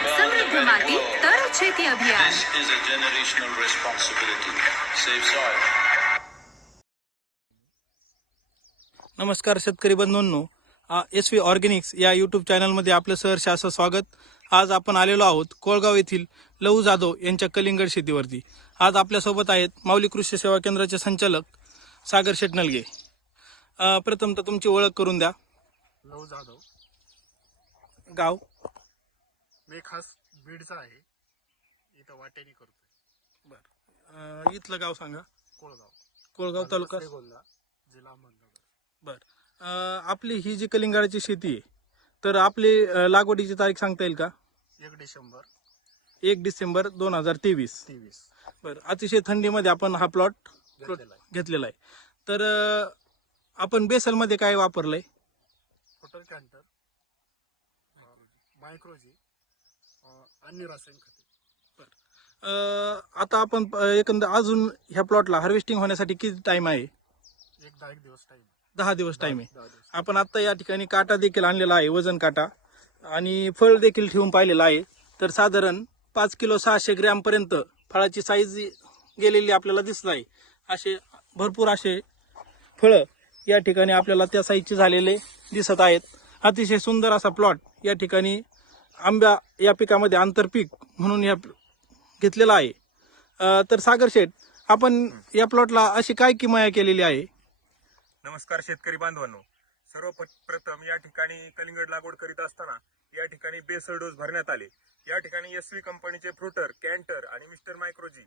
સમૃદ્ધ માટી તર છેતી અભિયાન This is a generational responsibility. Save soil. नमस्कार शेतकरी बंधूंनो एस व्ही ऑर्गॅनिक्स या यूट्यूब चॅनलमध्ये आपलं सहर्ष असं स्वागत आज आपण आलेलो आहोत कोळगाव येथील लहू जाधव यांच्या कलिंगड शेतीवरती आज आपल्यासोबत आहेत माऊली कृषी सेवा केंद्राचे संचालक सागर शेटनलगे अ, प्रथम तर तुमची ओळख करून द्या लव जाधव गाव मी खास बीडचा आहे. इथं वाट्यानी करतोय. अ, इथलं गाव सांगा. कोळगाव. कोळगाव तालुका श्रीगोंदा जिल्हा अहमदनगर. बर. अ, आपली ही जी कलिंगडाची शेती आहे तर आपली अ, लागवडीची तारीख सांगता येईल का? एक डिसेंबर. एक डिसेंबर दोन हजार तेवीस. तेवीस. बर. अतिशय थंडीमध्ये आपण हा प्लॉट घेतलेला आहे. घेतलेला आहे. तर अं, आपण बेसलमध्ये काय वापरलंय? होटल कॅन्टर मायक्रोजी अन्य रासायनिक खते. आता आपण एकंदर अजून ह्या प्लॉटला हार्वेस्टिंग होण्यासाठी किती टाइम आहे? एक दहा एक दिवस टाइम दहा दिवस टाइम आहे. आपण आता या ठिकाणी काटा देखील आणलेला आहे वजन काटा. आणि फळ देखील ठेवून पाहिलेलं आहे. तर साधारण पाच किलो सहाशे ग्रॅम पर्यंत फळाची साईज गेलेली आपल्याला दिसत आहे असे भरपूर असे फळं या ठिकाणी आपल्याला त्या साईजचे झालेले दिसत आहेत. अतिशय सुंदर असा प्लॉट या ठिकाणी आंब्या या पिकामध्ये आंतरपीक म्हणून या घेतलेला आहे. तर सागर शेठ आपण या प्लॉटला अशी काय किमया केलेली आहे? नमस्कार शेतकरी बांधवांनो. सर्वप्रथम या ठिकाणी कलिंगड लागवड करीत असताना या ठिकाणी बेसल डोस भरण्यात आले. या ठिकाणी एस व्ही कंपनीचे फ्रुटर कॅन्टर आणि मिस्टर मायक्रोजी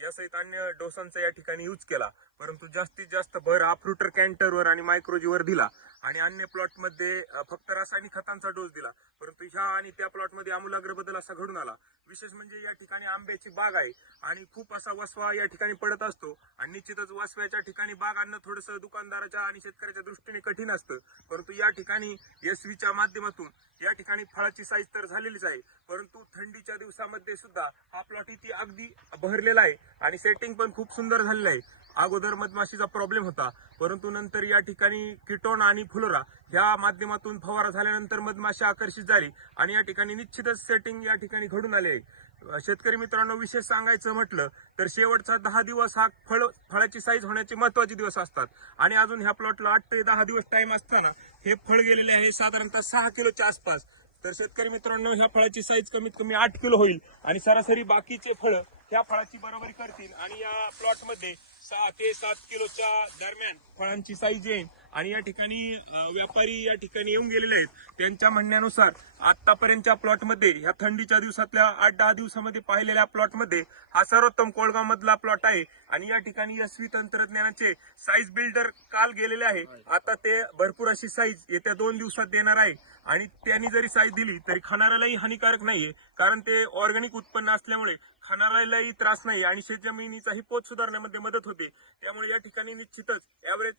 यासहित अन्य डोसांचा या ठिकाणी यूज केला. परंतु जास्तीत जास्त भर हा फ्रुटर कॅन्टरवर आणि मायक्रोजीवर दिला. आणि अन्य प्लॉटमध्ये फक्त रासायनिक खतांचा डोस दिला. परंतु ह्या आणि त्या प्लॉटमध्ये आमूलाग्र बदल असा घडून आला. विशेष म्हणजे या ठिकाणी आंब्याची बाग आहे आणि खूप असा वसवा या ठिकाणी पडत असतो. आणि निश्चितच वसव्याच्या ठिकाणी बाग आणणं थोडंसं दुकानदाराच्या आणि शेतकऱ्याच्या दृष्टीने कठीण असतं. परंतु या ठिकाणी एसवीच्या माध्यमातून या ठिकाणी फळाची साईज तर झालेलीच आहे. परंतु थंडीच्या दिवसामध्ये सुद्धा हा प्लॉट इथे अगदी भरलेला आहे. आणि सेटिंग पण खूप सुंदर झालेलं आहे. अगोदर मधमाशीचा प्रॉब्लेम होता. परंतु नंतर या ठिकाणी किटोन आणि फुलोरा ह्या माध्यमातून फवारा झाल्यानंतर मधमाशी आकर्षित झाली. आणि या ठिकाणी निश्चितच सेटिंग या ठिकाणी घडून आले आहे. शेतकरी मित्रांनो विशेष सांगायचं म्हटलं तर शेवटचा दहा दिवस हा फळ फळाची साईज होण्याचे महत्त्वाचे दिवस असतात. आणि अजून ह्या प्लॉटला आठ ते दहा दिवस टाइम असताना हे फळ गेलेले आहे साधारणतः सहा किलोच्या आसपास. तर शेतकरी मित्रांनो ह्या फळाची साईज कमीत कमी आठ किलो होईल आणि सरासरी बाकीचे फळ ह्या फळाची बरोबरी करतील. आणि या प्लॉटमध्ये सहा ते सात किलोच्या दरम्यान फळांची साईज येईल. आणि या ठिकाणी व्यापारी या ठिकाणी येऊन गेलेले आहेत. त्यांच्या म्हणण्यानुसार आतापर्यंतच्या प्लॉटमध्ये ह्या थंडीच्या दिवसातल्या आठ दहा दिवसामध्ये पाहिलेल्या प्लॉटमध्ये हा सर्वोत्तम कोळगाव मधला प्लॉट आहे. आणि या ठिकाणी एसवी तंत्रज्ञानाचे साईज बिल्डर काल गेलेले आहे. आता ते भरपूर अशी साईज येत्या दोन दिवसात देणार आहे. आणि त्यांनी जरी साईज दिली तरी खाणाऱ्यालाही हानिकारक नाहीये. कारण ते ऑर्गॅनिक उत्पन्न असल्यामुळे खाणाऱ्यालाही त्रास नाही आणि शेतजमिनीचाही पोत सुधारण्यामध्ये मदत होते. त्यामुळे या ठिकाणी निश्चितच ऍव्हरेज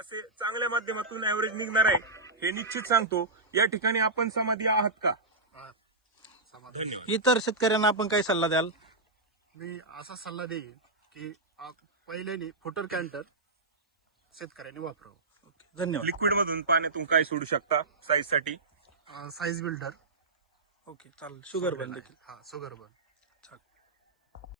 असे चांगल्या माध्यमातून ऍव्हरेज निघणार आहे हे निश्चित सांगतो. या ठिकाणी आपण समाधी आहात का? हा. धन्यवाद. इतर शेतकऱ्यांना आपण काय सल्ला द्याल? मी असा सल्ला देईन की आ- पहिल्याने फुटर कॅन्टर शेतकऱ्यांनी वापरावं. धन्यवाद. लिक्विड मधून पाण्यातून काय सोडू शकता साईजसाठी? साईज बिल्डर ओके चालेल. शुगर बन देखील. हा sugar bun